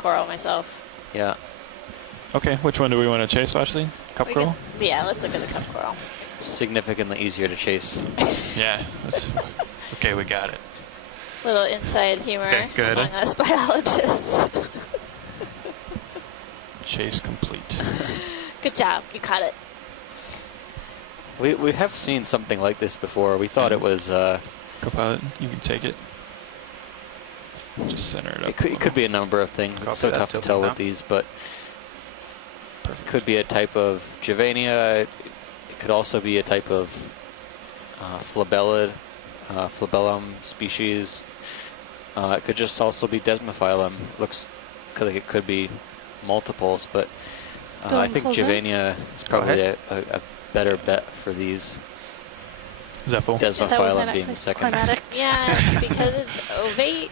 coral myself. Yeah. Okay, which one do we want to chase, Ashley? Cup coral? Yeah, let's look at the cup coral. Significantly easier to chase. Yeah. Okay, we got it. Little inside humor good. among us biologists. Chase complete. Good job, you caught it. We have seen something like this before. We thought it was... Co-pilot, you can take it. Just center it up. It could be a number of things. It's so tough to tell with these, but it could be a type of Juvenia. It could also be a type of flabellum species. It could just also be Desmophyllum. Looks like it could be multiples, but I think Juvenia is probably a better bet for these. Is that full? Desmophyllum being the second. Yeah, because it's ovate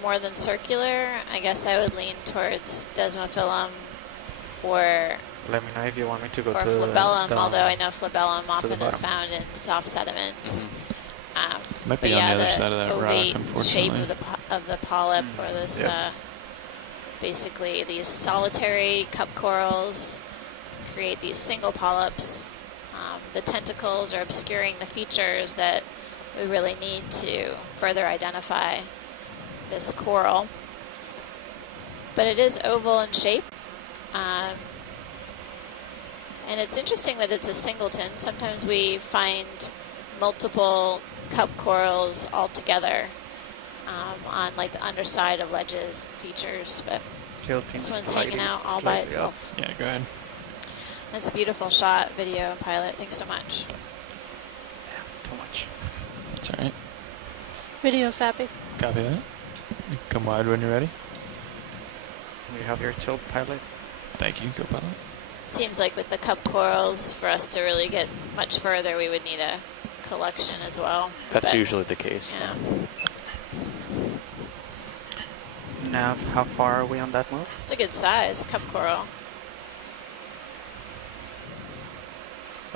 more than circular, I guess I would lean towards Desmophyllum or let me know if you want me to go or to flabellum, although I know flabellum often is found in soft sediments. Might be on the other side of that rock, ovate shape unfortunately. of the polyp, or this basically these solitary cup corals create these single polyps. The tentacles are obscuring the features that we really need to further identify this coral. But it is oval in shape. And it's interesting that it's a singleton. Sometimes we find multiple cup corals all together on like the underside of ledges and features, but this one's hanging out all by itself. Yeah, go ahead. That's a beautiful shot, video, and pilot. Thanks so much. Yeah, too much. It's all right. Video's happy. Copy that. You come wide when you're ready. We have your tilt, pilot. Thank you, co-pilot. Seems like with the cup corals, for us to really get much further, we would need a collection as well. That's usually the case. Yeah. Now, how far are we on that move? It's a good size, cup coral.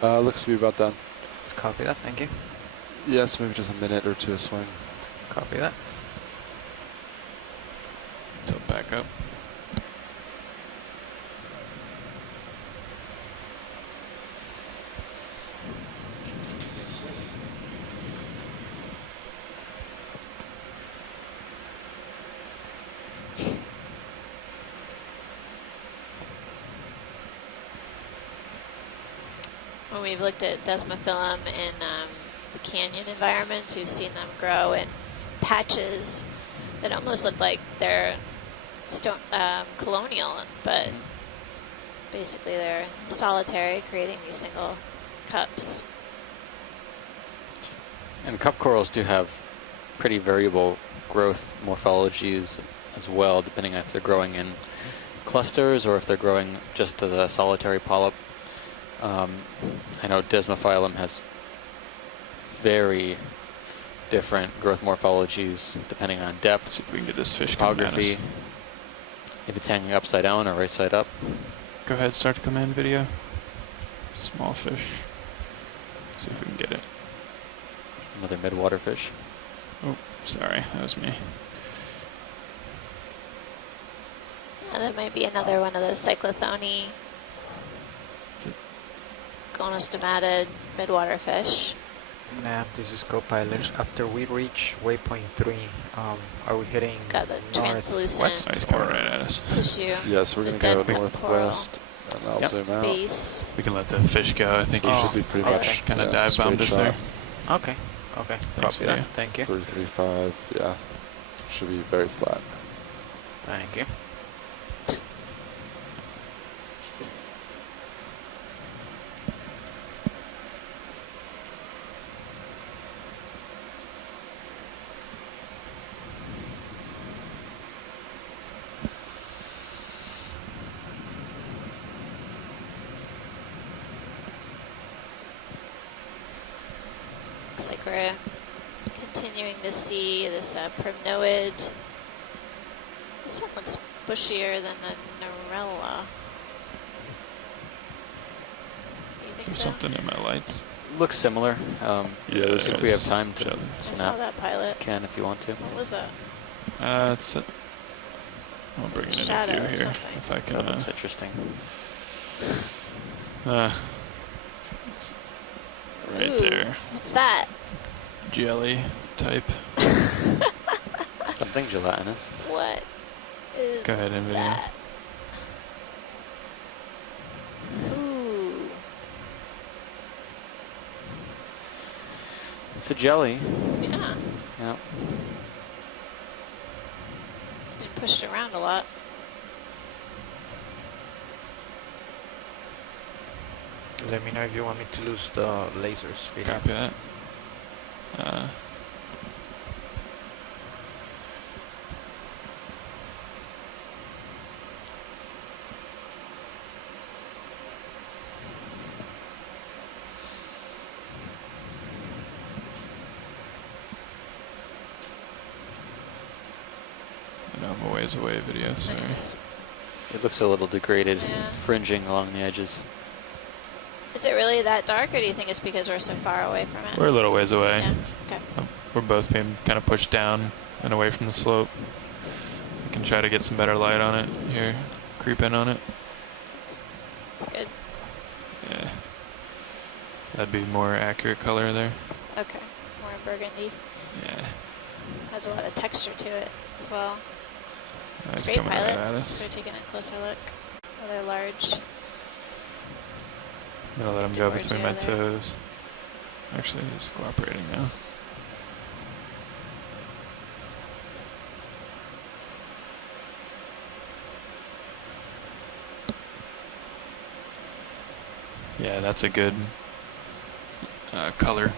Looks to be about done. Copy that, thank you. Yes, maybe just a minute or two of swing. Copy that. Tilt back up. When we've looked at Desmophyllum in the canyon environments, we've seen them grow in patches that almost look like they're colonial, but basically they're solitary, creating these single cups. And cup corals do have pretty variable growth morphologies as well, depending on if they're growing in clusters or if they're growing just as a solitary polyp. I know Desmophyllum has very different growth morphologies depending on depth. See if we can get this fish topography, if it's hanging upside down or right side up. Go ahead, start to come in, video. Small fish. See if we can get it. Another midwater fish. Oh, sorry, that was me. Yeah, that might be another one of those cyclothony, gonostomatid midwater fish. Ma'am, this is co-pilot. After we reach waypoint 3, are we heading It's got the translucent northwest He's coming right at us. tissue. Yes, we're It's going a to go dead northwest, and I'll zoom out. base. We can let the fish go. I think So you it should should be pretty okay. much kind of yeah, dive bombed us straight there. shot. Okay, okay. Thanks, Copy that. video. Thank you. 335, yeah. Should be very flat. Thank you. Looks like we're continuing to see this primnoid. This one looks bushier than the Narella. Do you think There's so? something in my lights. Looks similar. Yeah, If we have time to I saw snap, that pilot. can if you want to. What was that? It's I'll bring There's a in shadow a few or here something. if I can. That looks interesting. It's right Ooh, there. What's that? Jelly type. Something gelatinous. What is Go ahead, NVIDIA. that? Ooh. It's a jelly. Yeah. Yeah. It's been pushed around a lot. Let me know if you want me to lose the lasers video. Copy that. I know I'm a ways away video, sorry. Nice. It looks a little degraded, Yeah. fringing along the edges. Is it really that dark, or do you think it's because we're so far away from it? We're a little ways away. Yeah. Okay. We're both being kind of pushed down and away from the slope. We can try to get some better light on it here. Creep in on it. It's good. Yeah. That'd be more accurate color there. Okay. More burgundy. Yeah. Has a lot of texture to it as well. That's It's great, coming right pilot. at us. So we're taking a closer look. Oh, they're large. I'm gonna let him Lift go towards between you my there. toes. Actually, he's cooperating now. Yeah, that's a good color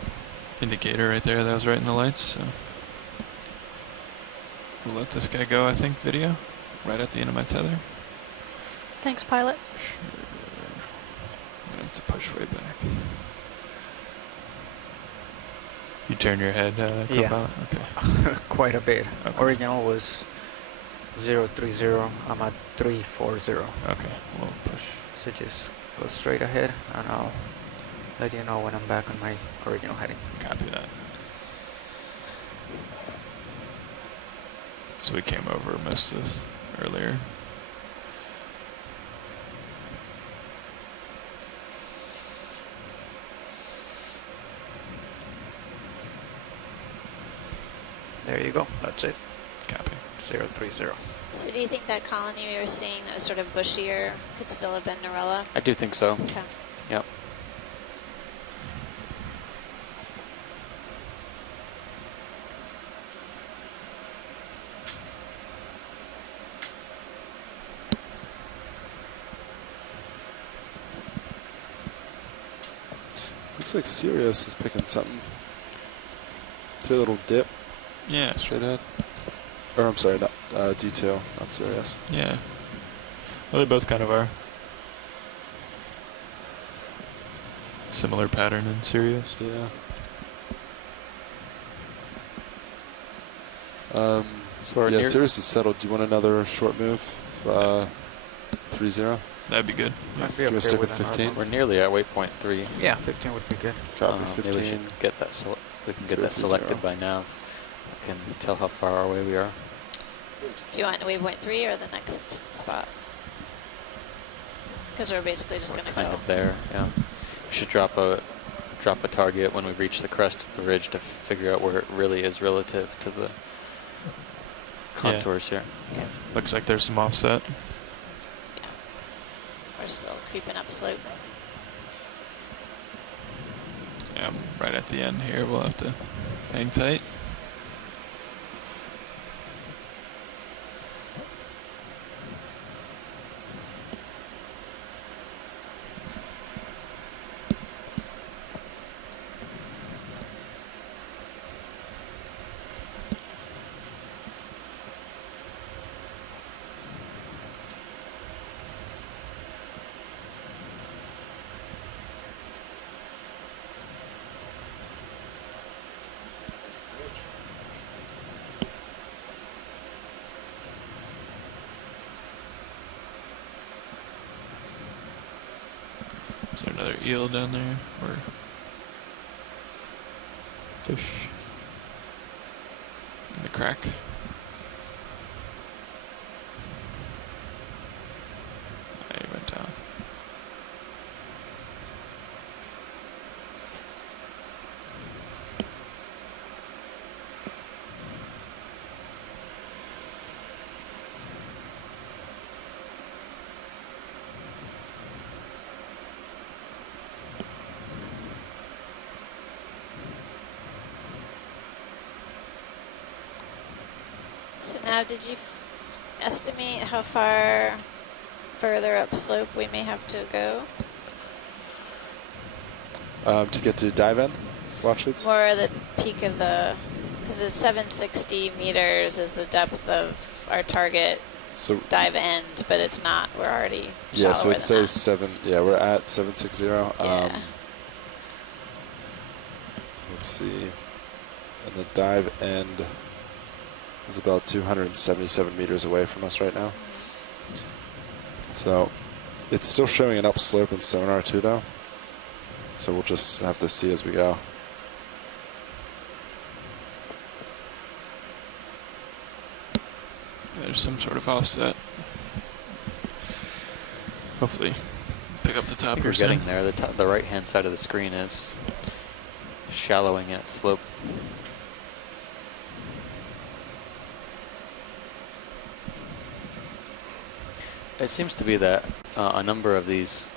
indicator right there. That was right in the lights. So we'll let this guy go, I think, video. Right at the end of my tether. Thanks, pilot. Sure. I'm gonna have to push way back. You turn your head, Yeah. Co-pilot? Okay. Quite a bit. Okay. Original was 030. I'm at 340. Okay, we'll push. So just go straight ahead, and I'll let you know when I'm back on my original heading. Copy that. So we came over most of this earlier. There you go. That's it. Copy. 030. So do you think that colony we were seeing that was sort of bushier could still have been Norella? I do think so. Okay. Yep. Looks like Sirius is picking something. See a little dip Yeah. straight ahead. Or I'm sorry, not detail, not Sirius. Yeah. Well, they both kind of are. Similar pattern in Sirius. Yeah. So we're Yeah, near, Sirius is settled. Do you want another short move? 3-0. That'd be good. Might be Can we okay stick with another 15? one. we're nearly at waypoint 3. Yeah, 15 would be good. Copy Maybe we 15. should get that. We can get 030. that selected by now. We can tell how far away we are. Do you want waypoint 3 or the next spot? Because we're basically just We're going to kind go. of there. Yeah. We should drop a target when we reach the crest of the ridge to figure out where it really is relative to the contours here. Okay. Looks like there's some offset. We're still creeping up slope. Yeah, right at the end here. We'll have to hang tight. Is there another eel down there? Or fish in the crack? So now, did you estimate how far further upslope we may have to go? To get to dive in, Watchits? More the peak of the, because it's 760 meters is the depth of our target So dive end, but it's not. We're already yeah, so shallower it than says that. 7. Yeah, we're at 760. Yeah. Let's see. And the dive end is about 277 meters away from us right now. So it's still showing an upslope in sonar too, though. So we'll just have to see as we go. There's some sort of offset. Hopefully, pick up the top We're here soon. getting there. The right-hand side of the screen is shallowing in its slope. It seems to be that a number of these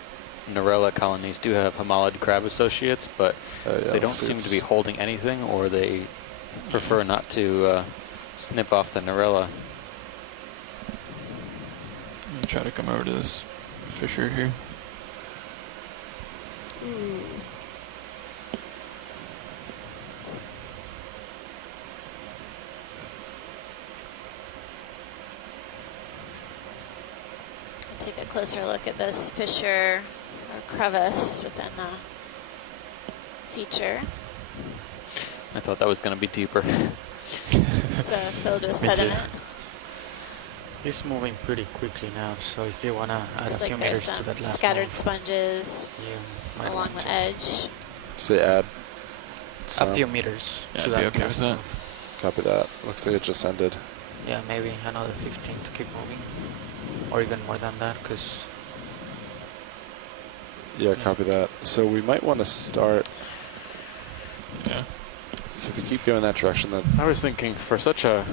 Narella colonies do have homolid crab associates, but Yeah, they don't looks like seem to it's- be holding anything, or they prefer not to snip off the Narella. I'm gonna try to come over to this fissure here. Take a closer look at this fissure or crevice within the feature. I thought that was going to be deeper. It's filled with Me too. sediment. It's moving pretty quickly now, so if you want to add Looks a few like there's meters to some that last scattered move, sponges you might along want the to. edge. Say add. A some. few meters Yeah, to I'd be that okay with last that. move. Copy that. Looks like it just ended. Yeah, maybe another 15 to keep moving, or even more than that, because Yeah, copy that. So we might want to start. Yeah. So if we keep going that direction, then I was thinking for such a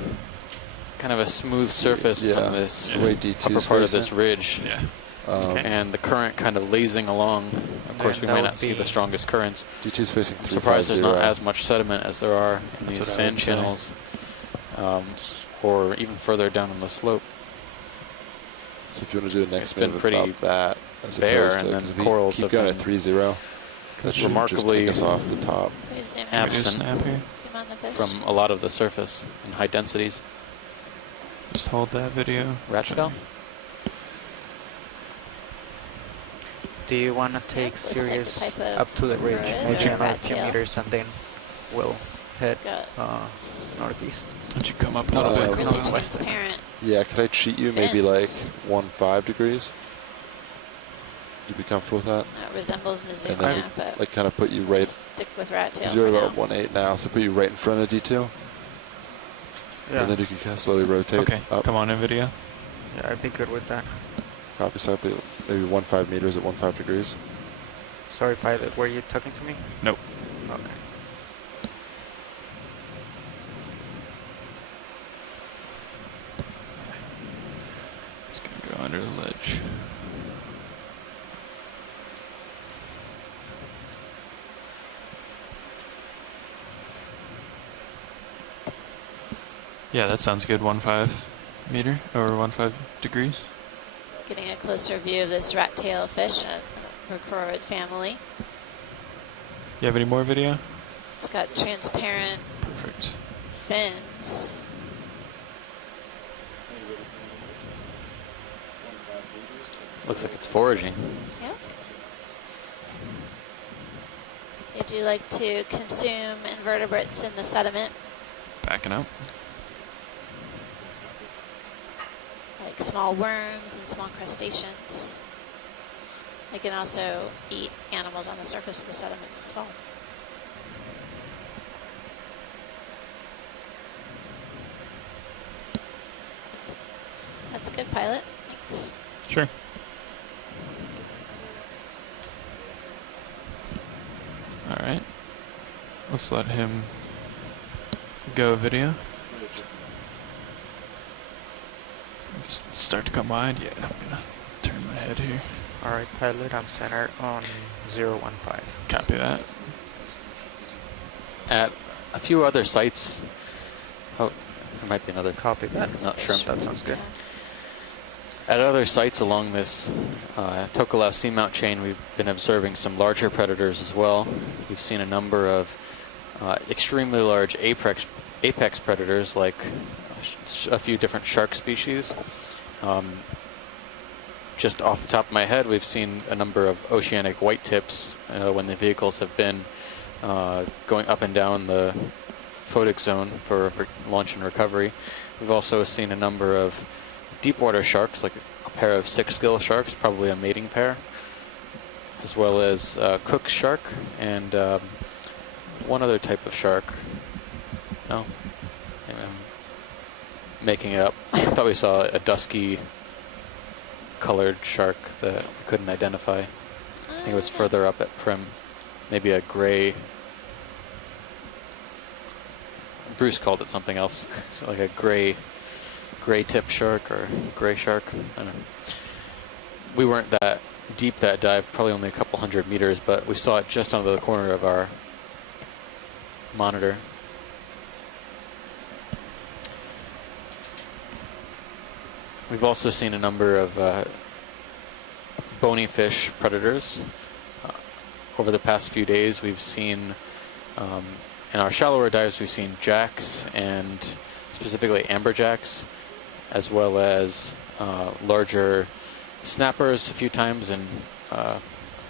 kind of a smooth surface yeah, on this the way D2 upper is part of facing. this ridge, Yeah. Okay. and the current kind of lazing along. Of course, Then we that might would not see the be- strongest currents. D2's facing I'm surprised there's 350. not as much sediment as there are in That's these what I sand would say. channels, or even further down on the slope. So if you want to do a next It's been move pretty about that, as bare, opposed to, and then 'cause if the we corals keep have going been at 3-0, that should just remarkably take us off the top. Please zoom in. Can we do Absent. snap here? Zoom on the fish. from a lot of the surface in high densities. Just hold that video. Rat scale? do you want to take looks like the serious type of up to the ridge, fluid maybe or another rat few tail. meters, and then we'll head Got northeast? Why don't you come up a little bit? really Come on. transparent. Yeah, could I cheat you maybe like Fins. 1.5 degrees? You'd be comfortable with that? It resembles And Mizuno, then but like kind of put you right, stick with rat tail because for you're now. about 1.8 now, so put you right in front of D2, and then you can kind of slowly rotate Okay, up. come on in video. Yeah, I'd be good with that. Copy, so I'd be maybe 1.5 meters at 1.5 degrees. Sorry, pilot, were you talking to me? Nope. Okay. Just gonna go under the ledge. Yeah, that sounds good. 1.5 meter or 1.5 degrees. Getting a closer view of this rat tail fish, Rocoroid family. You have any more video? It's got transparent Perfect. fins. Looks like it's foraging. Yep. They do like to consume invertebrates in the sediment, Backing up. like small worms and small crustaceans. They can also eat animals on the surface of the sediments as well. That's good, pilot. Thanks. Sure. All right. Let's let him go video. Just start to come wide. Yeah, I'm gonna turn my head here. Alright, pilot, I'm centered on 015. Copy that. At a few other sites, There might be another. Copy that. It's not shrimp. That sounds good. At other sites along this Tokelau seamount chain, we've been observing some larger predators as well. We've seen a number of extremely large apex predators, like a few different shark species. Just off the top of my head, we've seen a number of oceanic whitetips when the vehicles have been going up and down the photic zone for launch and recovery. We've also seen a number of deep water sharks, like a pair of 6-gill sharks, probably a mating pair, as well as Cook's shark and one other type of shark. No, I'm making it up. I thought we saw a dusky colored shark that we couldn't identify. I think it was further up at Prim. Maybe a gray. Bruce called it something else. It's like a gray tip shark or gray shark. I don't know. We weren't that deep that dive, probably only a couple 100 meters, but we saw it just under the corner of our monitor. We've also seen a number of bony fish predators. Over the past few days, we've seen, in our shallower dives, we've seen jacks and specifically amberjacks, as well as larger snappers a few times, and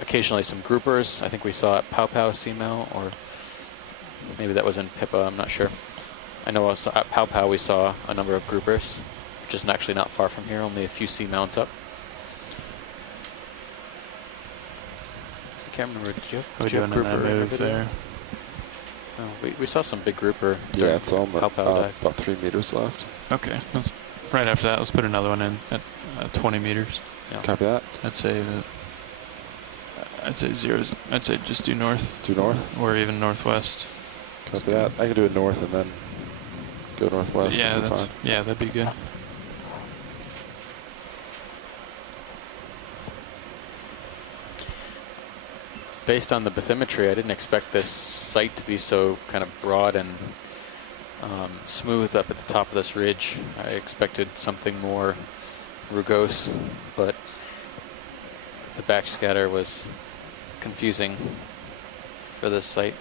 occasionally some groupers. I think we saw at Pow Pow Seamount, or maybe that was in Pippa, I'm not sure. I know also at Pow Pow we saw a number of groupers, which is actually not far from here, only a few seamounts up. I can't remember, did you have Doing grouper that in the move video? there. No, we saw some big grouper. Yeah, it's all Pow Pow dive. about 3 meters left. Okay, let's right after that. Let's put another one in at 20 meters. Yeah. Copy that. I'd say that. I'd say zeros. I'd say just do north. Due north. Or even northwest. Copy that. I can do it north and then go northwest. Yeah, if we're that's fine. yeah, that'd be good. Based on the bathymetry, I didn't expect this site to be so kind of broad and smooth up at the top of this ridge. I expected something more rugose, but the backscatter was confusing for this site.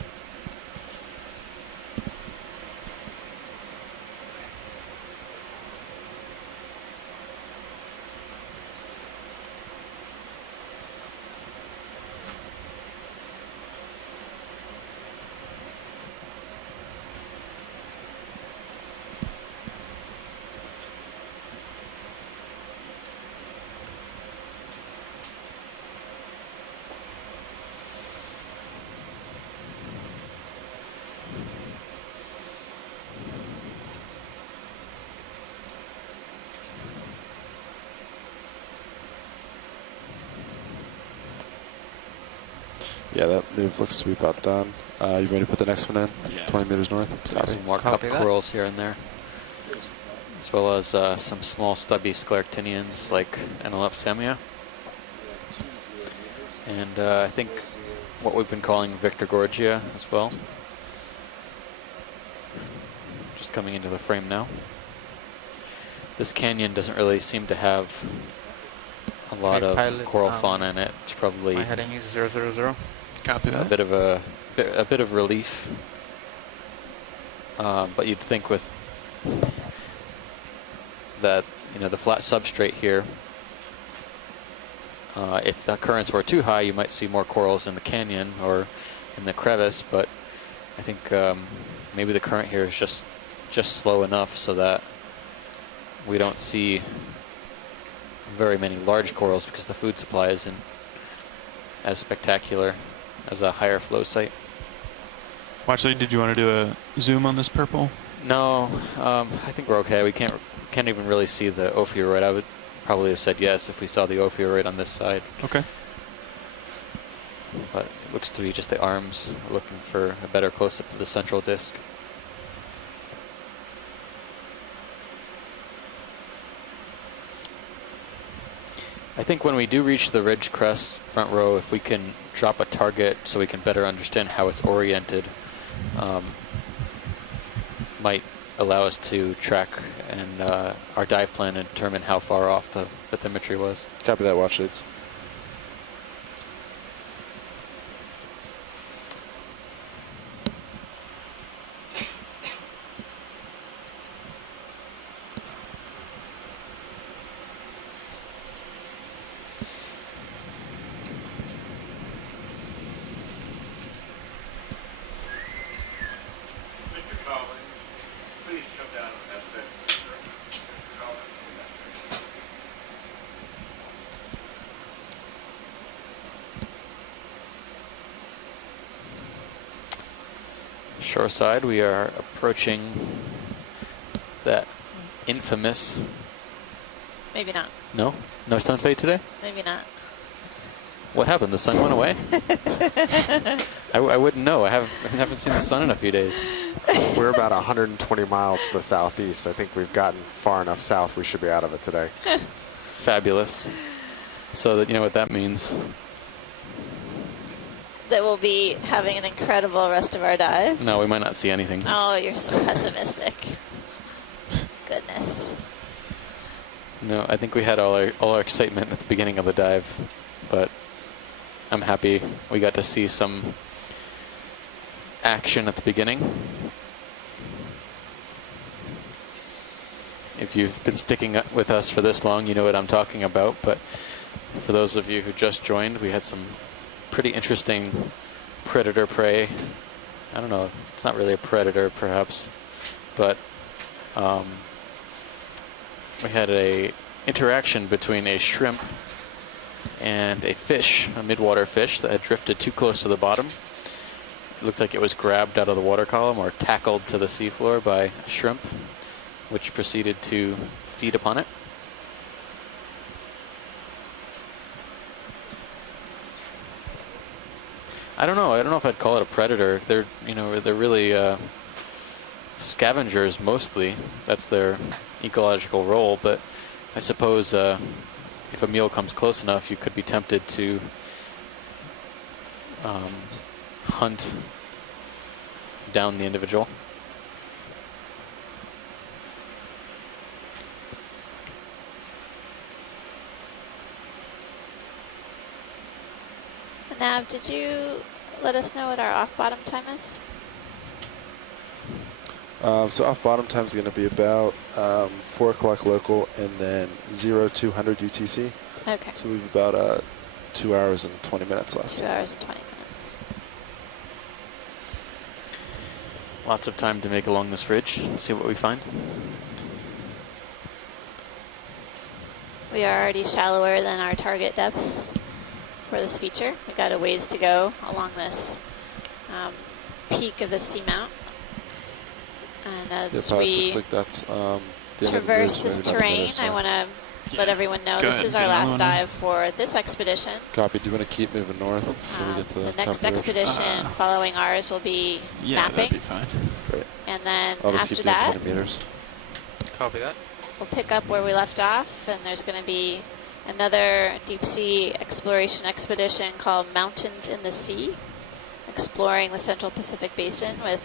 Yeah, that move looks to be about done. You ready to put the next one in? Yeah. 20 meters north? Copy. Some more Copy cup that. corals here and there, as well as some small stubby scleractinians like Anolepsemia. And I think what we've been calling Victor Gorgia as well. Just coming into the frame now. This canyon doesn't really seem to have a lot Okay, of pilot, coral fauna in it. It's probably My heading is 000. Copy a that. bit of a bit of relief, but you'd think with that, the flat substrate here, if the currents were too high, you might see more corals in the canyon or in the crevice. But I think maybe the current here is just slow enough so that we don't see very many large corals because the food supply isn't as spectacular as a higher flow site. Watchley, did you want to do a zoom on this purple? No, I think we're okay. We can't even really see the ophiuroid. I would probably have said yes if we saw the ophiuroid on this side, Okay. but it looks to be just the arms. We're looking for a better close-up of the central disc. I think when we do reach the ridge crest front row, if we can drop a target so we can better understand how it's oriented, might allow us to track and our dive plan and determine how far off the bathymetry was. Copy that, watch shades. Shoreside, we are approaching that infamous. Maybe not. No sun fade today. Maybe not. What happened? The sun went away. I wouldn't know. I haven't seen the sun in a few days. We're about 120 miles to the southeast. I think we've gotten far enough south. We should be out of it today. Fabulous. So that you know what that means. That we'll be having an incredible rest of our dive. No, we might not see anything. Oh, you're so pessimistic. Goodness. No, I think we had all our excitement at the beginning of the dive, but I'm happy we got to see some action at the beginning. If you've been sticking with us for this long, you know what I'm talking about, but for those of you who just joined, we had some pretty interesting predator prey. I don't know, it's not really a predator perhaps, but we had a interaction between a shrimp and a fish, a midwater fish that had drifted too close to the bottom. It looked like it was grabbed out of the water column or tackled to the seafloor by a shrimp, which proceeded to feed upon it. I don't know if I'd call it a predator. They're really scavengers mostly. That's their ecological role. But I suppose if a meal comes close enough, you could be tempted to hunt down the individual. Nav, did you let us know what our off-bottom time is? So off bottom time is going to be about 4 o'clock local and then 0200 UTC. Okay. So we've about 2 hours and 20 minutes left. 2 hours and 20 minutes. Lots of time to make along this ridge and see what we find. We are already shallower than our target depth for this feature. We've got a ways to go along this peak of the seamount. And as looks like that's traverse this terrain, I want to let everyone know this is our last dive for this expedition. Copy. Do you want to keep moving north until we get to the top next of the ridge? expedition following ours will be Yeah, mapping. that'd be fine. Great. And then I'll just after keep doing that, 20 meters. Copy that. we'll pick up where we left off, and there's going to be another deep sea exploration expedition called Mountains in the Sea, exploring the Central Pacific Basin with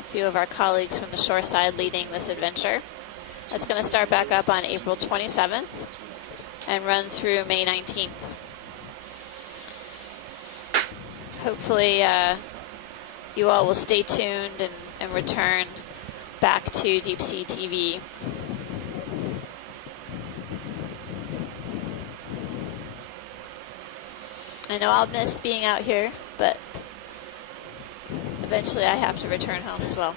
a few of our colleagues from the shoreside leading this adventure. That's going to start back up on April 27th and run through May 19th. Hopefully you all will stay tuned and return back to Deep Sea TV. I know I'll miss being out here, but eventually I have to return home as well.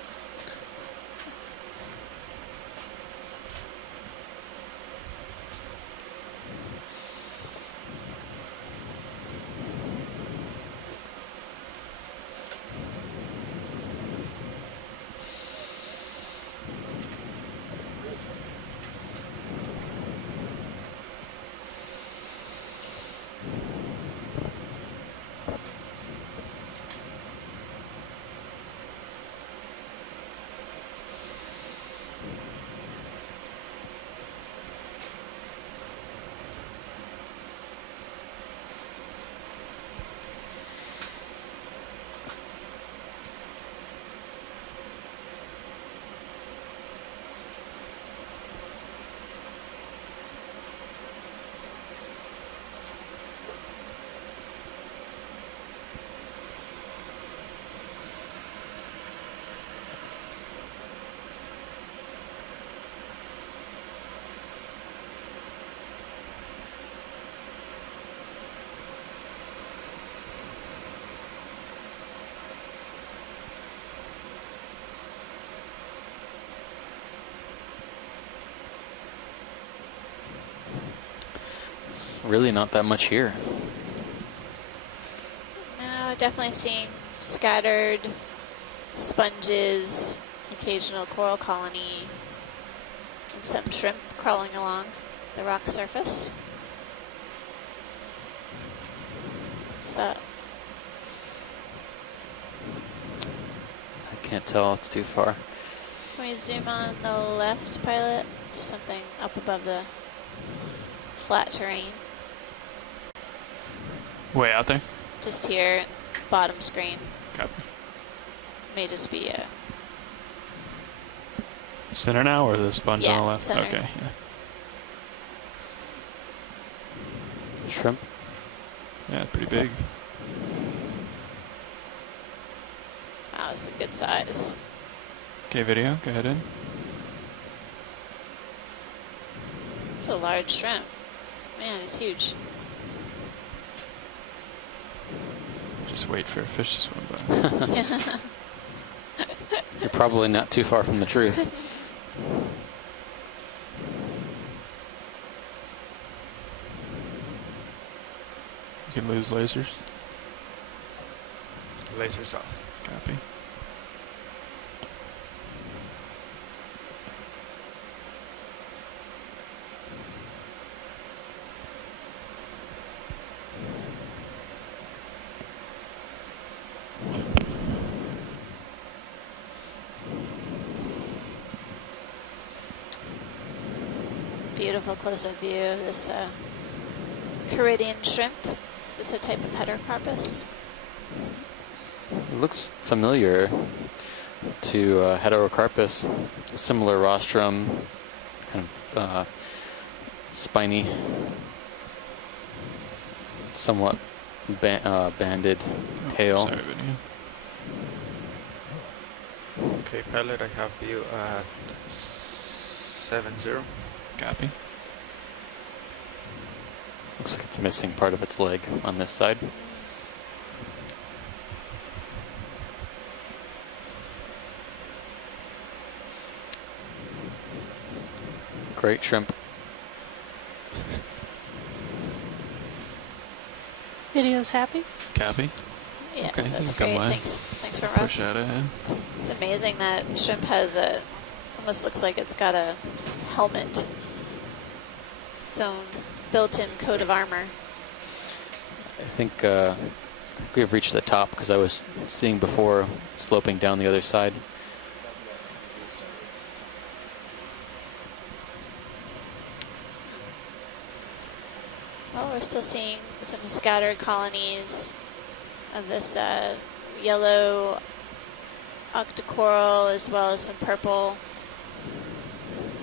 really not that much here. No, definitely seeing scattered sponges, occasional coral colony, and some shrimp crawling along the rock surface. What's that? I can't tell, it's too far. Can we zoom on the left, pilot? Just something up above the flat terrain. Way out there? Just here, bottom screen. Copy. May just be a Center now or the sponge Yeah, on the left? center. Okay, yeah. Shrimp? Yeah, pretty big. wow, it's a good size. Okay, video, go ahead in. It's a large shrimp. Man, it's huge. Just wait for a fish to swim by. You're probably not too far from the truth. You can lose lasers. Lasers off. Copy. Beautiful close-up view of this Caridian shrimp. Is this a type of heterocarpus? It looks familiar to Heterocarpus, similar rostrum, kind of spiny, somewhat banded tail. Sorry, video. Okay, pilot, I have you at 70. Copy. Looks like it's missing part of its leg on this side. Great shrimp. Video's happy. Copy. Yes, Okay, that's come great. by. Thanks for Push Rob. that ahead. It's amazing that shrimp has a, almost looks like it's got a helmet. Its own built-in coat of armor. I think we've reached the top because I was seeing before sloping down the other side. Well, we're still seeing some scattered colonies of this yellow octocoral, as well as some purple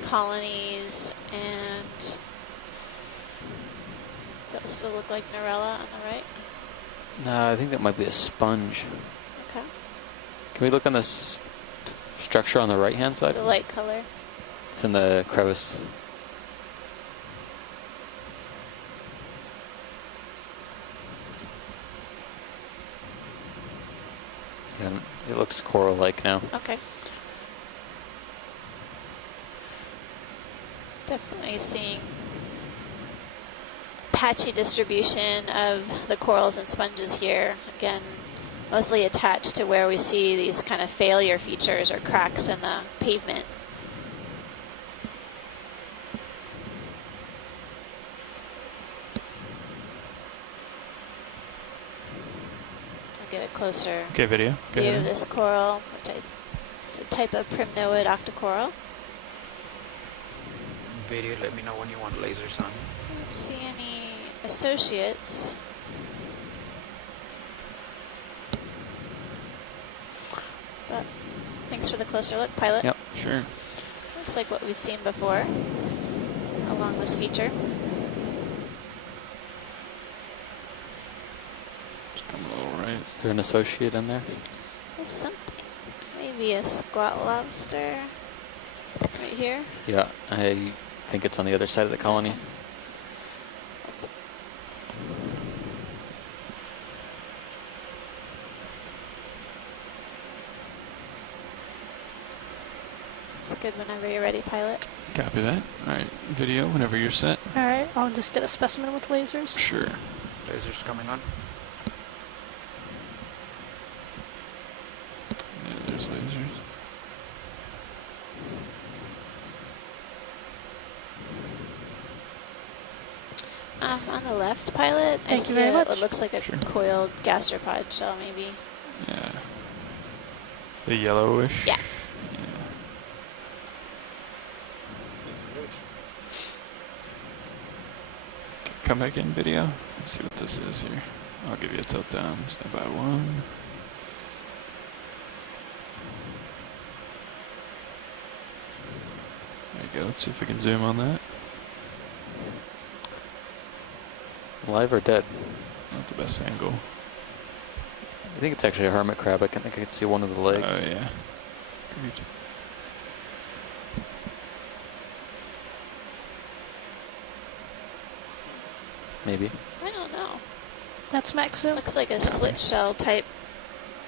colonies, and does that still look like Narella on the right? I think that might be a sponge. Okay. Can we look on this structure on the right-hand side? The light color. It's in the crevice. And it looks coral-like now. Okay. Definitely seeing patchy distribution of the corals and sponges here. Again, mostly attached to where we see these kind of failure features or cracks in the pavement. I'll get a closer Okay, video. Go view of ahead. this coral, which it's a type of primnoid octocoral. Video, let me know when you want lasers on. I don't see any associates. But thanks for the closer look, pilot. Yep. Sure. Looks like what we've seen before along this feature. Just come a little right. Is there an associate in there? There's something. Maybe a squat lobster right here. Yeah, I think it's on the other side of the colony. It's good whenever you're ready, pilot. Copy that. All right. video whenever you're set. All right, I'll just get a specimen with lasers. Sure. Lasers coming on. Yeah, there's lasers. On the left, pilot, I Thank you see very much. what looks like a Sure. coiled gastropod shell, maybe. Yeah. The yellowish? Yeah. Yeah. Okay, come back in video. Let's see what this is here. I'll give you a tilt down. Stand by 1. There you go. Let's see if we can zoom on that. Live or dead? Not the best angle. I think it's actually a hermit crab. I think I can see one of the legs. Oh, yeah. Agreed. Maybe. I don't know. That's Maxim. Looks like a slit shell type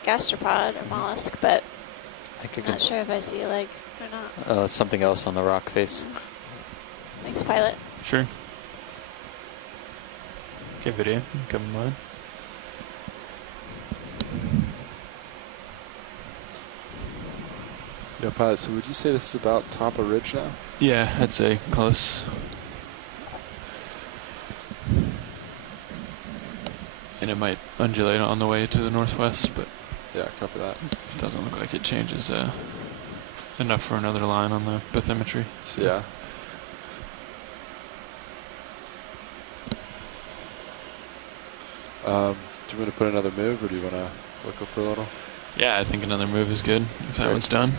gastropod or mollusk, but I think I'm I not sure if I see a leg or not. can. It's something else on the rock face. Thanks, pilot. Sure. Okay, video. Come on. Yeah, pilot. So would you say this is about top of ridge now? Yeah, I'd say close. And it might undulate on the way to the northwest, but Yeah, copy that. it doesn't look like it changes enough for another line on the bathymetry. So Yeah. Do you want to put another move, or do you want to look up for a little? Yeah, I think another move is good if that Great. one's done.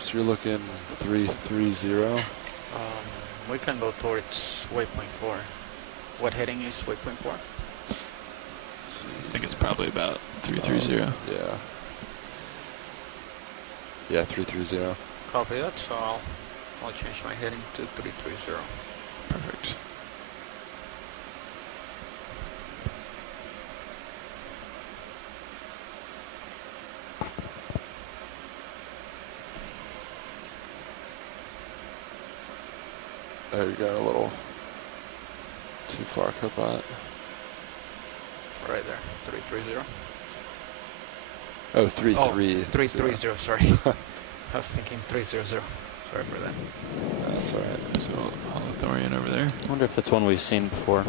So you're looking 330. We can go towards waypoint 4. What heading is waypoint 4? Let's see. I think it's probably about 330. Yeah. Yeah, 330. Copy that, so I'll change my heading to 330. Perfect. Oh, you're going a little too far, Copilot. Right there, 330. Oh, 330. 330, sorry. I was thinking 300. Sorry for that. That's all right. There's a holothorian over there. I wonder if that's one we've seen before.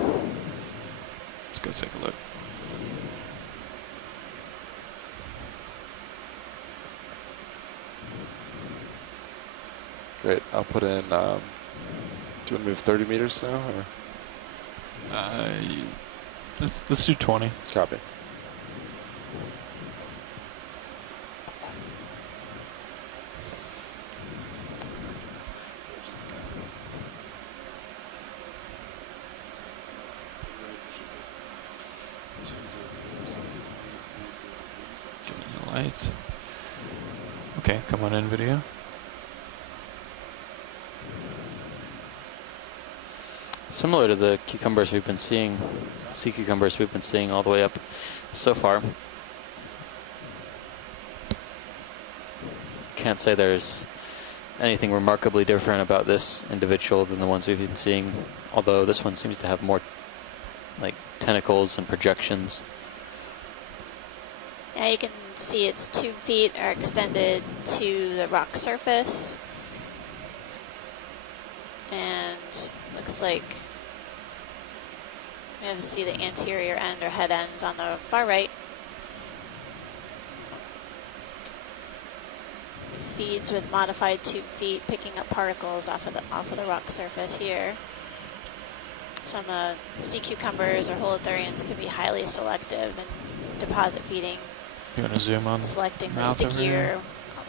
Let's go take a look. Great. I'll put in. Do you want to move 30 meters now, or Let's do 20. copy? Give it the light. Okay, come on in video. Similar to the cucumbers we've been seeing, sea cucumbers we've been seeing all the way up so far. Can't say there's anything remarkably different about this individual than the ones we've been seeing, although this one seems to have more like tentacles and projections. Yeah, you can see its tube feet are extended to the rock surface. And looks like we have to see the anterior end or head ends on the far right. Feeds with modified tube feet, picking up particles off of the rock surface here. Some sea cucumbers or holothurians can be highly selective and deposit feeding, You want to zoom on? selecting the mouth over stickier,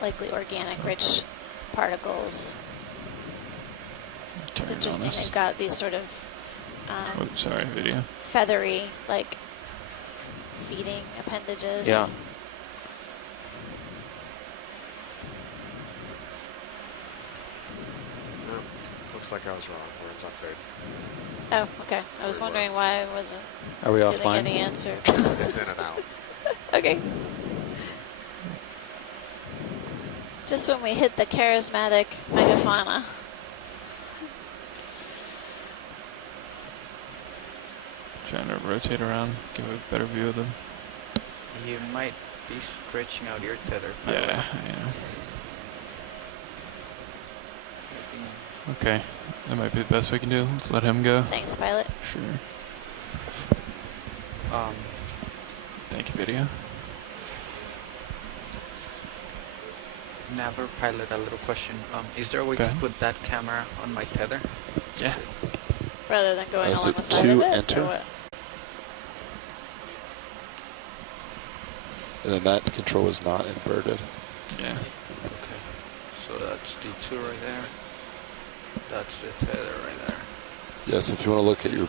likely organic rich particles. Turn It's on interesting, this. they've got these sort of Oh, sorry, video. feathery, like, feeding appendages. Yeah. No, looks like I was wrong. Words on fade. Oh, okay. I was wondering why I wasn't Are we getting offline? any answer. It's in and out. Okay. Just when we hit the charismatic megafauna. Trying to rotate around, give a better view of them. You might be stretching out your tether. Yeah, pilot. yeah. I think Okay, that might be the best we can do. Let's let him go. Thanks, pilot. Sure. Um, Thank you, video. Navar pilot, a little question. Is there a way Go to ahead. put that camera on my tether? Yeah. Rather than going So along the side to of it, enter? or what? And then that control is not inverted. Yeah. Okay. So that's D2 right there. That's the tether right there. Yes, if you want to look at your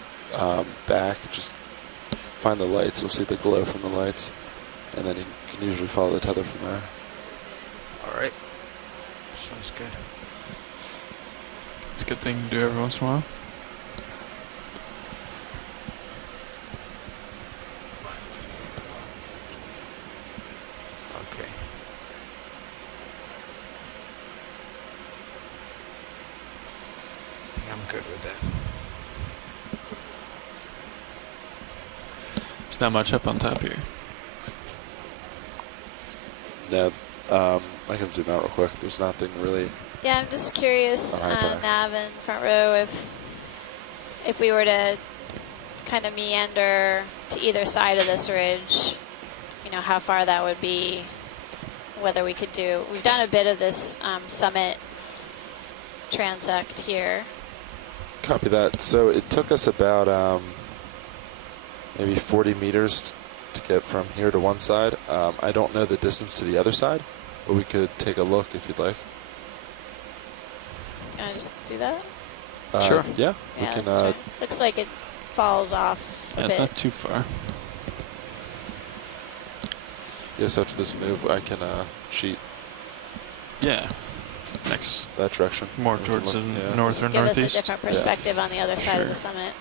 back, just find the lights. You'll see the glow from the lights. And then you can usually follow the tether from there. All right. Sounds good. It's a good thing to do every once in a while. Okay. I think I'm good with that. There's not much up on top here. Now, I can zoom out real quick. There's nothing really. Yeah, I'm just curious, Alright, Nav and front row, if we were to kind of meander to either side of this ridge, you know, how far that would be, whether we could do. We've done a bit of this summit transect here. Copy that. So it took us about maybe 40 meters to get from here to one side. I don't know the distance to the other side, but we could take a look if you'd like. Can I just do that? Sure. Yeah. Yeah, we can. that's right. Looks like it falls off a Yeah, it's bit. not too far. Yes, after this move, I can cheat Yeah. Next. that direction. More We can towards look- the yeah. north Just or give us northeast. a different perspective on the other side of the Sure. summit.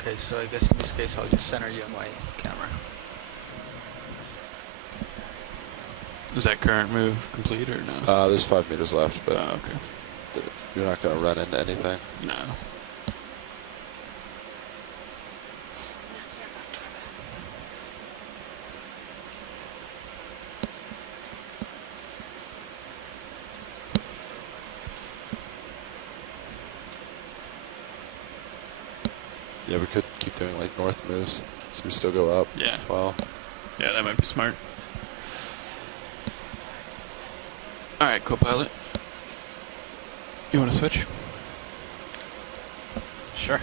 Okay, so I guess in this case I'll just center you on my camera. Is that current move complete or no? There's 5 meters left, but Oh, okay. you're not going to run into anything. No. Yeah, we could keep doing like north moves, so we still go up. Yeah. Well, Yeah, that might be smart. All right, co-pilot. You want to switch? Sure.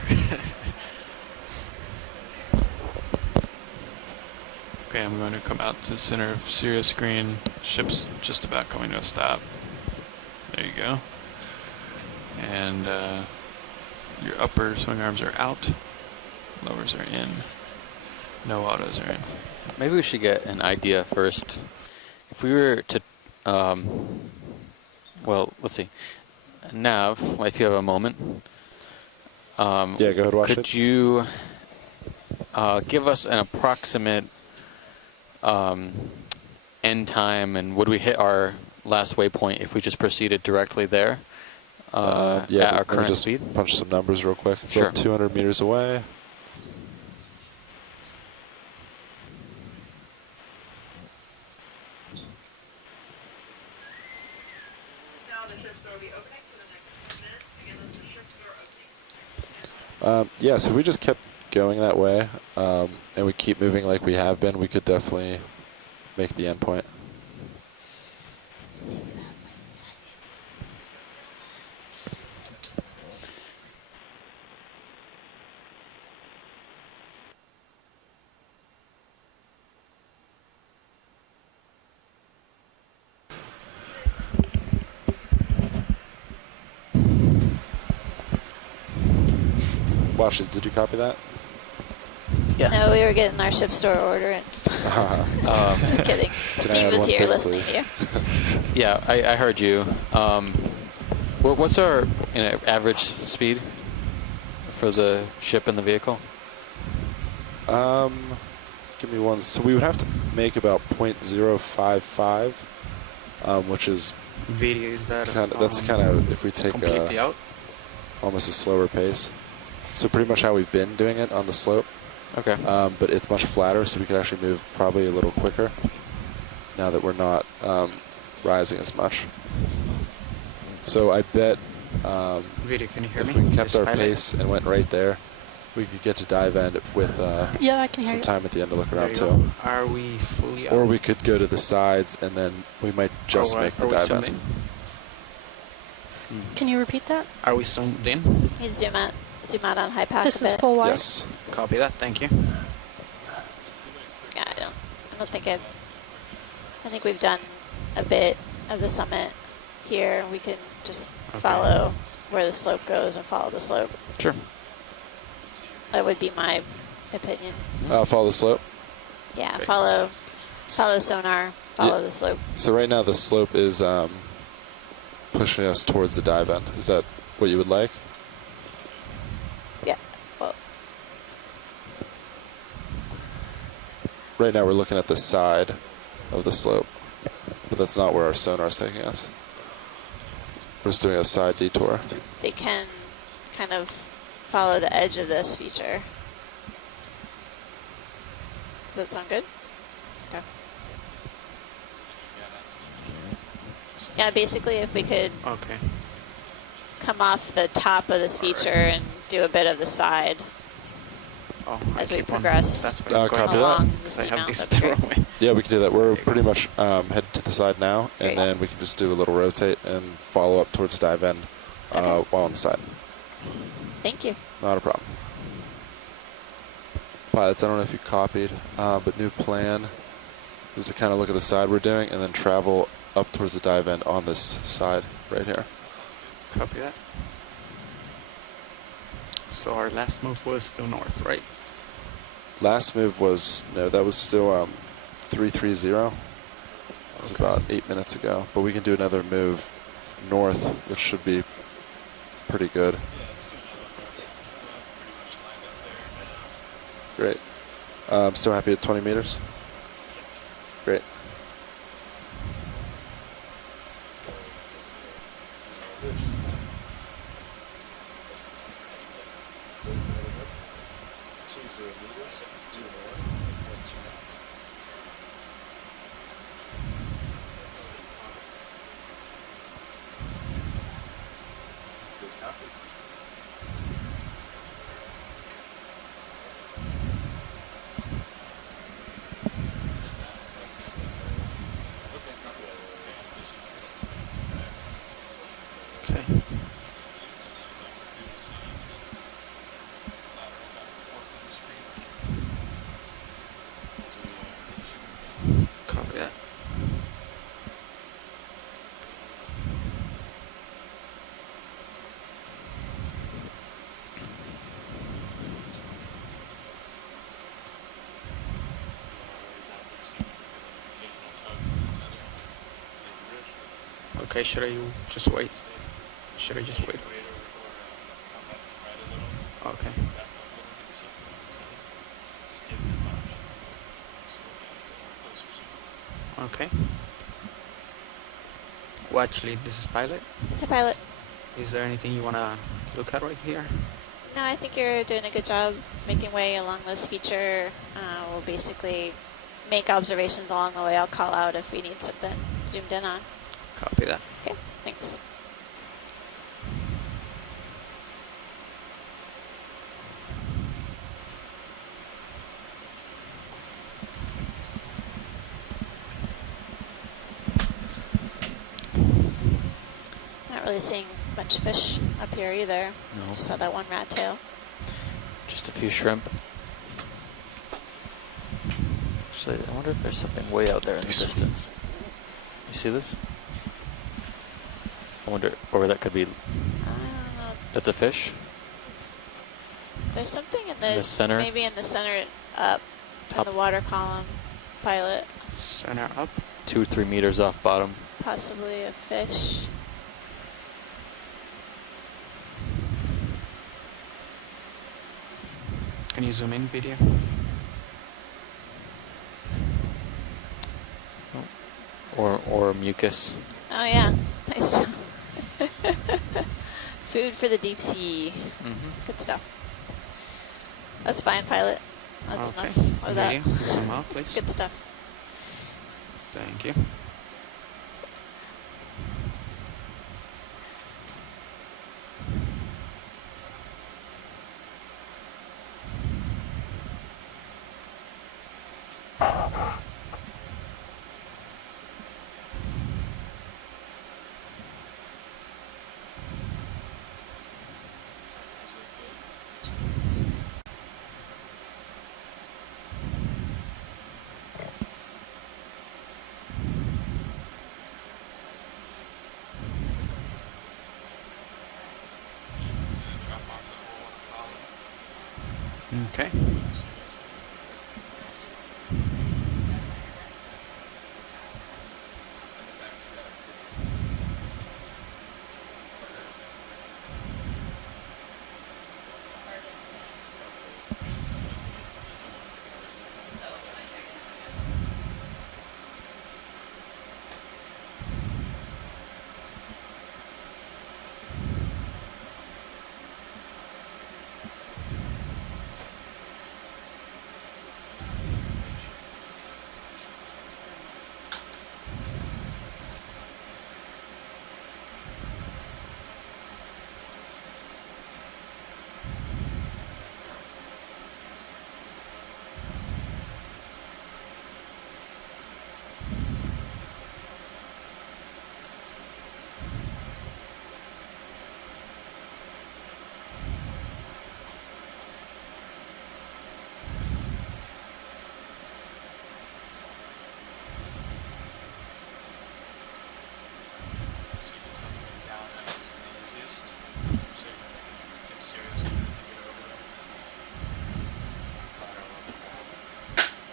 Okay, I'm going to come out to the center of Sirius Green. Ship's just about coming to a stop. There you go. And your upper swing arms are out. Lowers are in. No autos are in. Maybe we should get an idea first. If we were to, well, let's see. Nav, if you have a moment. yeah, go ahead, watch Could it. you give us an approximate end time, and would we hit our last waypoint if we just proceeded directly there Yeah, at our let me current just speed? punch some numbers real quick. It's Sure. about 200 meters away. Yeah, so if we just kept going that way, and we keep moving like we have been, we could definitely make the end point. Washes, did you copy that? Yes. No, we were getting our ship store order in. Just kidding. Can I Steve add was one here thing, listening please? to you. Yeah, I heard you. What's our average speed for the ship and the vehicle? Give me one. So we would have to make about 0.055, which is Video is that? kind of, that's kind of if we take completely out. almost a slower pace. So pretty much how we've been doing it on the slope, Okay. but it's much flatter, so we could actually move probably a little quicker now that we're not rising as much. So I bet Video, can you hear me? if we kept This our pilot? pace and went right there, we could get to dive end with Yeah, I can hear some you. time at the end to look There around you too. go. Are we fully Or up? we could go to the sides and then we might just Are we- make the are we dive zoomed end. in? Can you repeat that? Are we zoomed in? You zoom out on high pack This a is bit. full wide. Yes. Copy that. Thank you. Yeah, I don't think I think we've done a bit of the summit here. We can just Okay. follow where the slope goes and follow the slope. Sure. That would be my opinion. Follow the slope. Yeah, Okay. follow sonar, follow the slope. So right now the slope is pushing us towards the dive end. Is that what you would like? Yeah. Well, Right now we're looking at the side of the slope, but that's not where our sonar is taking us. We're just doing a side detour. they can kind of follow the edge of this feature. Does that sound good? Okay. Yeah, basically if we could Okay. come off the top of this feature and do a bit of the side Oh, as I we keep on- progress That's what I'm Copy going that. along the I steep have mount. this That's great. throwaway. Yeah, we can do that. We're pretty much headed to the side now, and Great. then we can just do a little rotate and follow up towards dive end Okay. while on the side. Thank you. Not a problem. Pilots, I don't know if you copied, but new plan is to kind of look at the side we're doing and then travel up towards the dive end on this side right here. Copy that. So our last move was to north, right? Last move was, no, that was still 330. That was Okay. about 8 minutes ago. But we can do another move north, which should be pretty good. Great. Still happy at 20 meters? Great. Meters, due north, and 2 knots. Good copy. Okay. Copy that. Okay, should I just wait? Should I just wait? Okay. Okay. Watch lead, this is pilot. Hi, pilot. Is there anything you want to look at right here? No, I think you're doing a good job making way along this feature. We'll basically make observations along the way. I'll call out if we need something zoomed in on. Copy that. Okay, thanks. Not really seeing much fish up here either. No. Just saw that one rat tail. Just a few shrimp. Actually, I wonder if there's something way out there in the distance. You see this? I wonder, or that could be, I don't know. that's a fish? There's something in The center? maybe in the center up Top. in the water column, pilot. Center up. 2-3 meters off bottom. Possibly a fish. Can you zoom in video? Or mucus. Oh yeah, nice. Food for the deep sea. Mm-hmm. Good stuff. That's fine, pilot. That's Okay. enough of that. Video, zoom out, please. Good stuff. Thank you. Okay.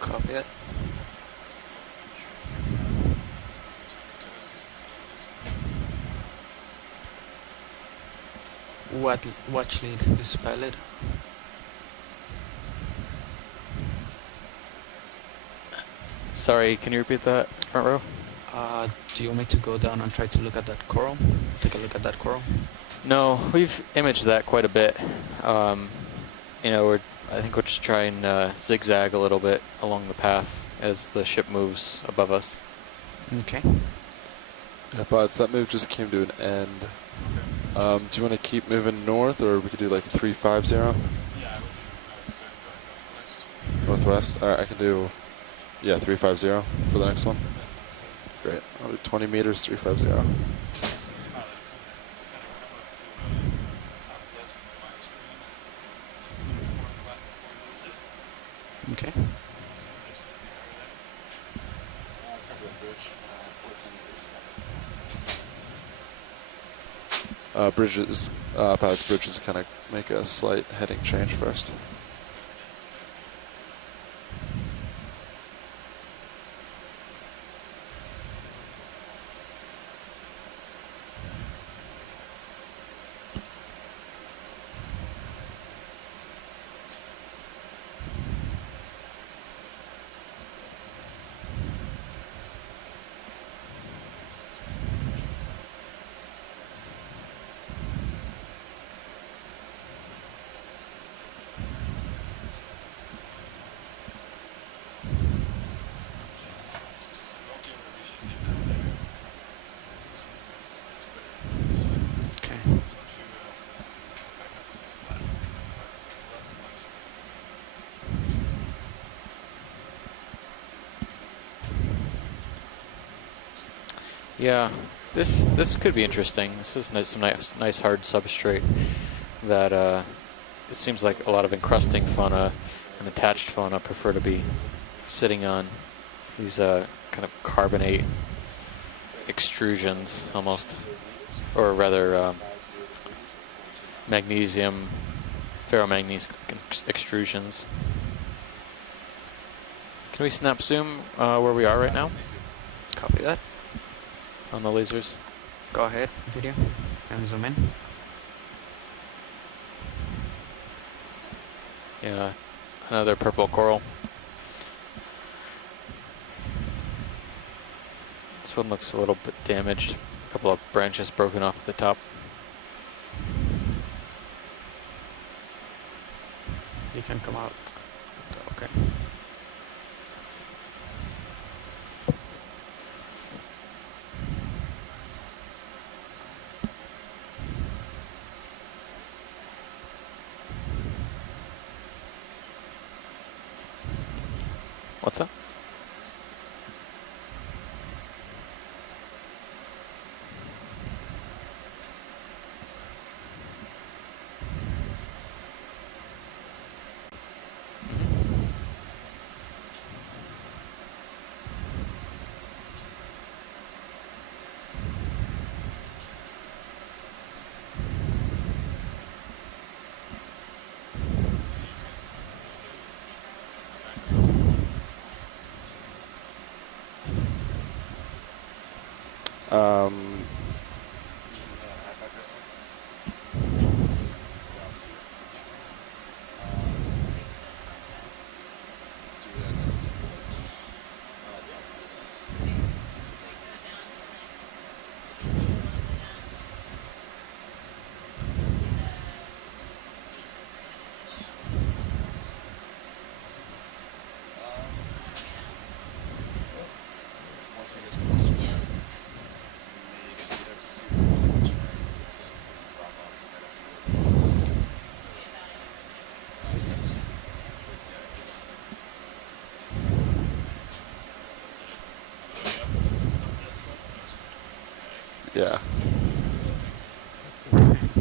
Copy it. Watch lead, this is pilot. Sorry, can you repeat that, front row? Do you want me to go down and try to look at that coral? Take a look at that coral? No, we've imaged that quite a bit. You know, I think we'll just try and zigzag a little bit along the path as the ship moves above us. Okay. Yeah, Bots, that move just came to an end. Do you want to keep moving north, or we could do like 350? Yeah, Northwest? Alright, I can do, yeah, 350 for the next one. Great. I'll do 20 meters, 350. Okay. Pilot's bridges kind of make a slight heading change first. Okay. Yeah, this could be interesting. This is some nice hard substrate that it seems like a lot of encrusting fauna and attached fauna prefer to be sitting on. These kind of carbonate extrusions almost, or rather magnesium, ferromanganese extrusions. Can we snap zoom where we are right now Copy that. on the lasers? Go ahead, video, and zoom in. Yeah, another purple coral. This one looks a little bit damaged. A couple of branches broken off at the top. You can come out. Okay. What's up? Once we get to the western side, maybe we'd have to see what type of terrain if it's a drop off. We might have to go. Give us that. Yeah.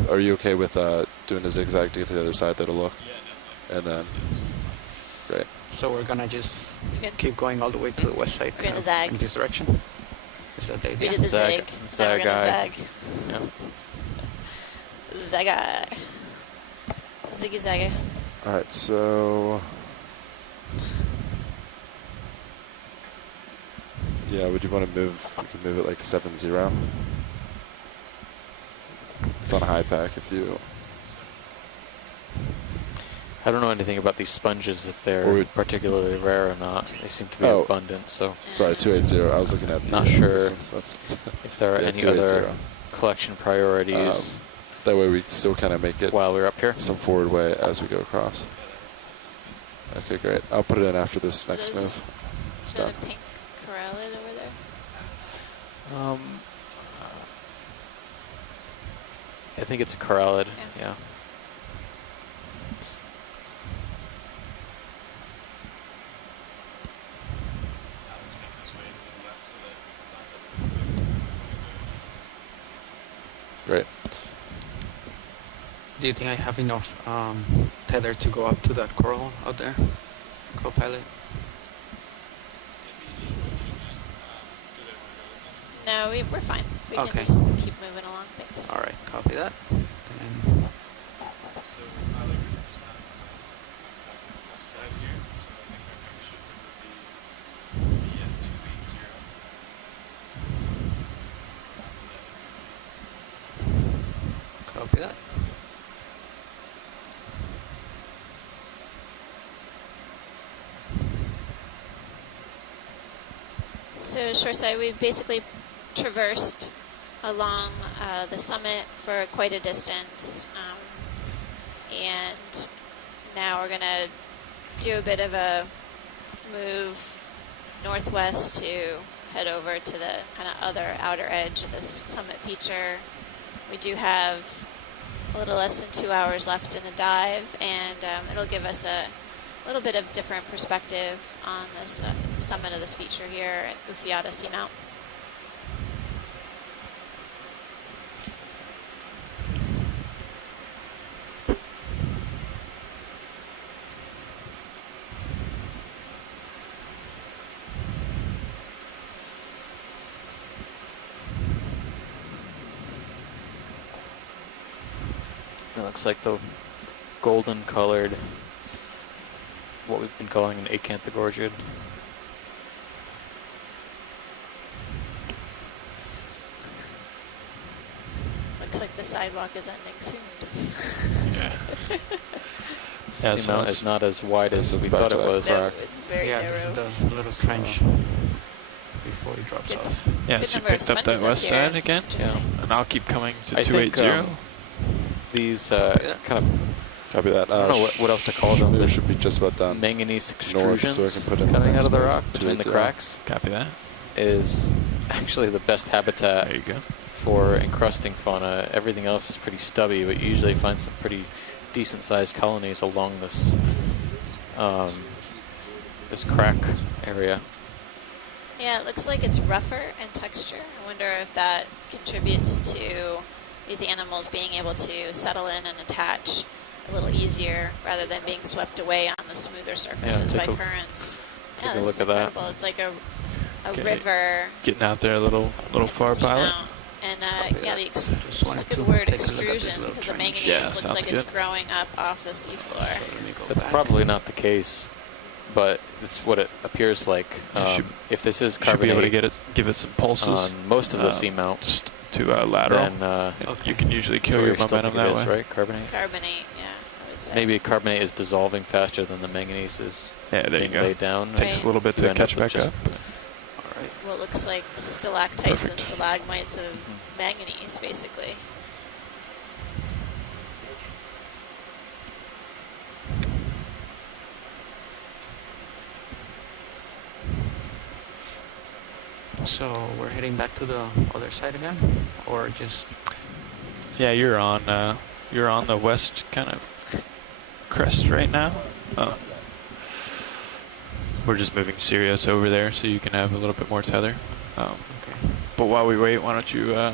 Are you okay with doing a zigzag to get to the other side that'll look? Yeah, and then, great. So we're gonna just We're good. keep going all the way to the west side. We're gonna kind of zag. in this direction. Is that the We idea? did the Zag. zig. Now we're gonna Zag-eye. zag. Yeah. Zag-eye. Ziggy zaggy. All right, so yeah, would you want to move? You can move it like 7-0. It's on a high pack if you. I don't know anything about these sponges, if they're Or would- particularly rare or not. They seem to be Oh. abundant, so Sorry, 280. I was looking at the Not sure. distance. That's if there are yeah, any 280. other collection priorities That way we still kind of make it while we're up here. some forward way as we go across. Okay, great. I'll put it in after this next Those- move. It's Is that done. a pink corrallid over there? I think it's a corrallid, Yeah. yeah. Great. Do you think I have enough tether to go up to that coral out there, co-pilot? No, we're fine. We can Okay. just keep moving along. Thanks. All right, copy that. And copy that. So shoreside, we've basically traversed along the summit for quite a distance, and now we're gonna do a bit of a move northwest to head over to the kind of other outer edge of this summit feature. We do have a little less than 2 hours left in the dive, and it'll give us a little bit of different perspective on this summit of this feature here at Okeanos Seamount. It looks like the golden colored, what we've been calling an acanthogorgid. Looks like the sidewalk is ending soon. Yeah. Yeah, so it's not as wide as It's we back thought to it that was. No, it's very Yeah, narrow. this is the little trench before he drops Good. off. Yeah, Good so you number of picked up that sponges up west here. side It's again, interesting. and I'll keep coming to I think 280. these kind of Copy that. I don't know what else to call them. Maybe The we should be just about done. manganese North, extrusions so I can put in the coming out next of the one. rock between the 280. cracks Copy that. is actually the best habitat There you go. for encrusting fauna. Everything else is pretty stubby, but you usually find some pretty decent-sized colonies along this this crack area. Yeah, it looks like it's rougher in texture. I wonder if that contributes to these animals being able to settle in and attach a little easier rather than being swept away on the smoother surfaces by take a- currents. take Yeah, a this look is at that. incredible. It's like a Okay. river. Getting out there a little at far, the pilot. seamount. And Copy yeah, that. it's Just a wanted good to word, take a look at this extrusions, little because the trench. manganese Yeah, looks sounds like it's good. growing up off the seafloor. So let me go That's back. probably not the case, but it's what it appears like. You should- If this is Should be able to carbonate give it some pulses on most of the uh, seamount, just to lateral. then Okay. You can usually that's kill where your you still momentum think it that is, way. right? Carbonate. Carbonate, yeah, I would say. Maybe carbonate is dissolving faster than the manganese is Yeah, there you being go. laid down. Takes Right. a little bit You to end catch with back just- up. All right. What looks like stalactites and Perfect. stalagmites of manganese, basically. So we're heading back to the other side again, or just Yeah, you're on the west kind of crest right now. Oh. We're just moving Sirius over there so you can have a little bit more tether. okay? But while we wait, why don't you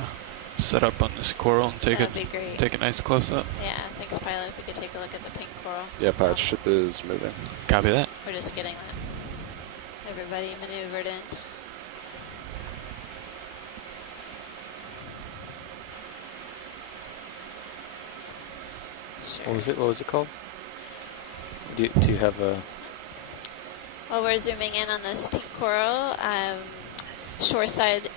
set up on this coral and That'd be great. take a nice close up? Yeah, thanks, pilot. If we could take a look at the pink coral. Yeah, Pat, ship is moving. Copy that. We're just getting that. Everybody maneuvered in. Sure. What was it called? Do you have a... While we're zooming in on this pink coral, shoreside,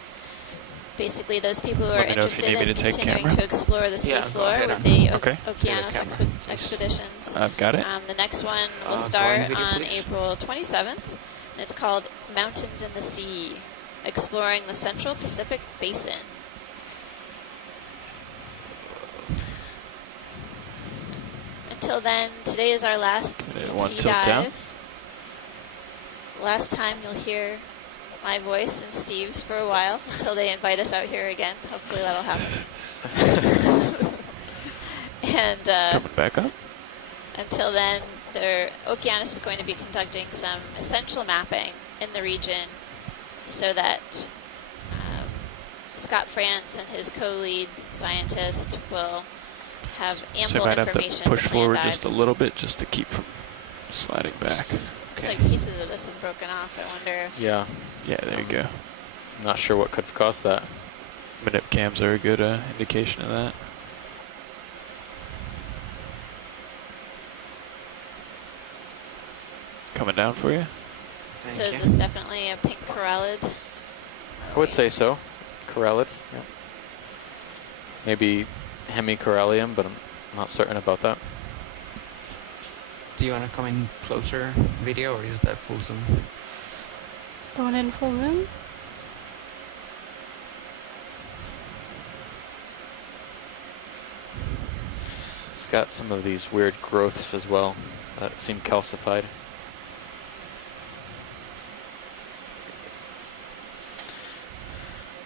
basically those people who are Let me know if you interested need me in to take continuing camera. to explore the Yeah, go seafloor ahead with and the Okay. Okeanos camera, please. expeditions. I've got it. The next one will Go start in video, on please. April 27th, and it's called Mountains in the Sea, Exploring the Central Pacific Basin. Until then, today is our last Yeah, deep one sea tilt down. dive. Last time you'll hear my voice and Steve's for a while until they invite us out here again. Hopefully that'll happen. And Coming back up. until then, the Okeanos is going to be conducting some essential mapping in the region so that Scott France and his co-lead scientist will have So you ample might have to information push to plan forward dives. just a little bit just to keep from sliding back. Looks like pieces of this have broken off. I wonder if... Yeah, Yeah, there you go. not sure what could have caused that. Manip cams are a good indication of that. Coming down for you? So is this definitely a pink corallid? I would say so. Corallid. Yeah. Maybe hemicorallium, but I'm not certain about that. Do you want to come in closer video, or is that full zoom? Going in full zoom. It's got some of these weird growths as well that seem calcified.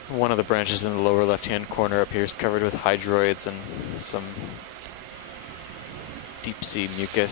One of the branches in the lower left-hand corner appears covered with hydroids and some deep sea mucus.